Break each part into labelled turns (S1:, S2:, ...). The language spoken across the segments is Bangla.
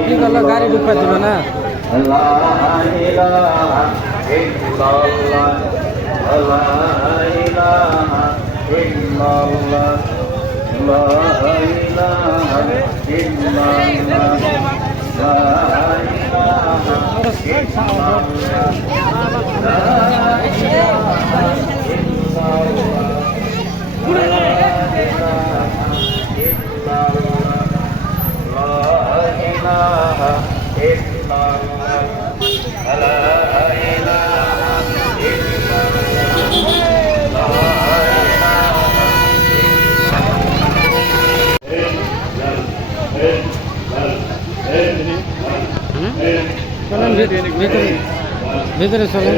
S1: কি করলো গাড়ি ঢুকা দিবে না
S2: لا
S1: চলেন ভিতরে ভিতরে চলেন।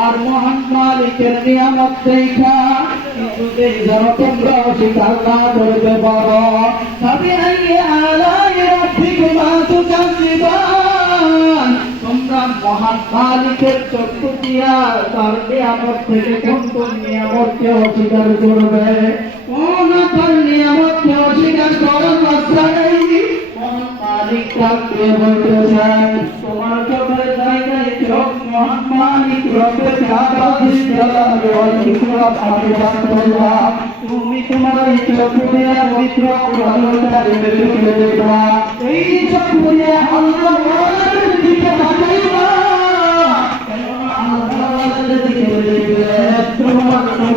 S3: আর মহান মালিকের নিয়ামত দেখা কিছুতেই যেন তোমরা স্বীকার না করতে পারো মালিকের চক্ষু দিয়া তার নিয়ামত থেকে কোন কোন নিয়ামতকে অস্বীকার করবে? কোন তার নিয়ামতকে অস্বীকার করার রাস্তা নেই মহান মালিক তুমি তোমার এই চোখ দিয়ে পবিত্র এই চোখ দিয়ে